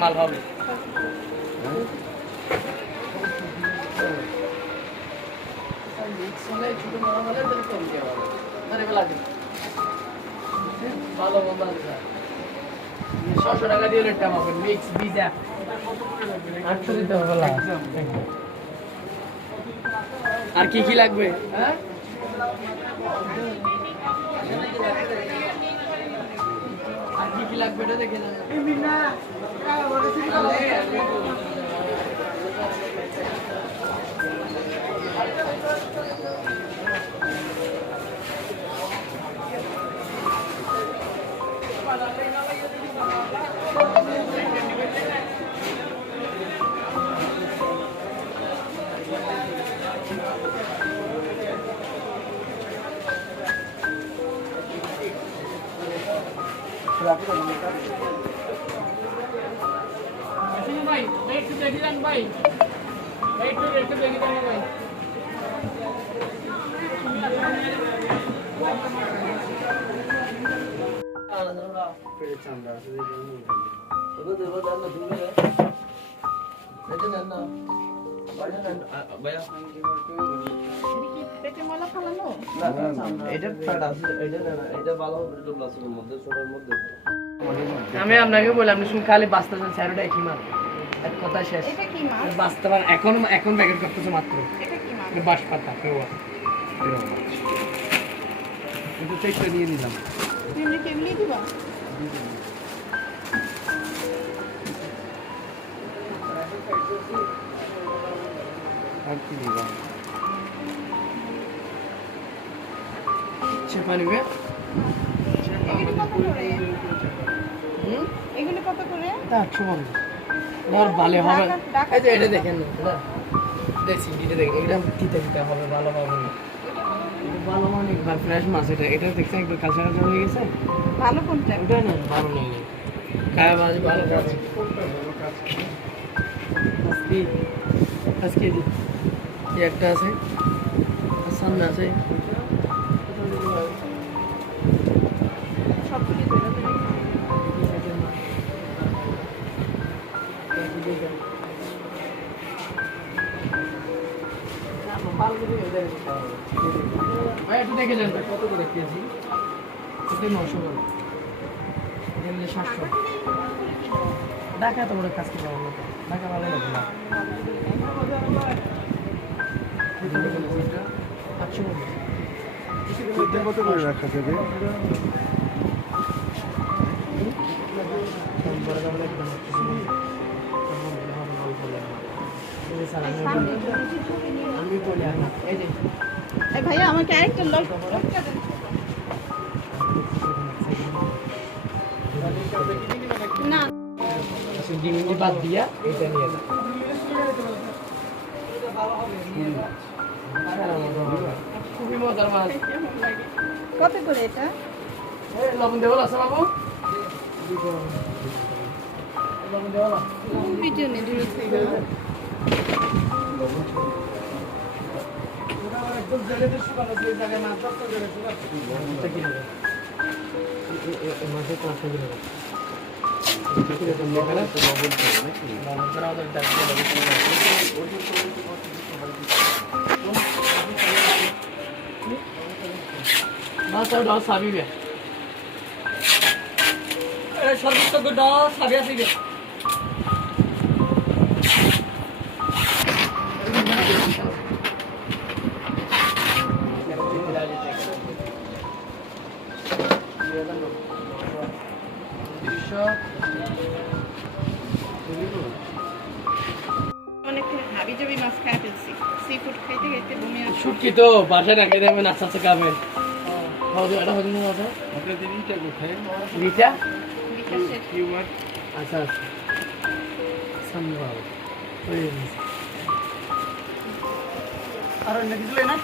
মাল হবে। ছশো টাকা দিয়ে আটশো দিতে হবে আর কি কি লাগবে? হ্যাঁ? কি লাগবে এটা দেখে যাবেন ભાઈ બેઠ બેઠી રાખ ભાઈ બેઠ બેઠ બેઠી રાખ ભાઈ చందా చదువు చదువు దాన్ని చూడలేదు అయితే నన్ను আমি আপনাকে বললাম শুন খালি বাঁচতেছেন স্যারোটা একই মাল। এক কথা শেষ। কি বাঁচতে পারেন এখন এখন প্যাকেট করতেছে মাত্র। কি বাঁশ পাতা কেওয়া কিন্তু দিলাম তুমি এমনি দিবা? আর কি দিলাম চেপা নিবে এগুলো কত করে? একশো পঞ্চাশ ধর ভালো হবে। এই যে এটা দেখেন না? দেখছি এটা দেখেন এটা তিতে তিতে হবে ভালো হবে না। ভালো মানে একবার ফ্রেশ মাছ এটা এটা দেখছেন একবার কাঁচা কাঁচা হয়ে গেছে? ভালো কোনটা? ওটা না ভালো নেই। খায় মাছ ভালো খাবে আজকে একটা আছে। সামনে আছে। দেখে যান কত করে কেজি? এটা নশো করে? এটা নিলে সাতশো। ঢাকা তো বড় কাজ পারব ঢাকা ভালো কত করে রাখা যাবে? ভাইয়া আমাকে আরেকটা লট না। ডিঙ্গি বাদ দিয়া এটা নিয়ে যাও। খুবই মজার মাছ। কত করে এটা? লবণ দেওয়াল আছে বাবু? লবণ দেওয়াল ভিডিও নেই দূরে থেকে একদম জেলেতে শুকানো সেই জায়গায় মাছ ধরতে জেলে শুকাচ্ছে এটা কি নেবে মাছের পাঁচটা কিলো লবণ খাই ফেলছি। সি ফুড খাইতে খাইতে বমি আসে শুটকি তো বাসায় না খেয়ে দেবেন আস্তে আস্তে খাবেন। আচ্ছা আচ্ছা। আর অন্য কিছু না?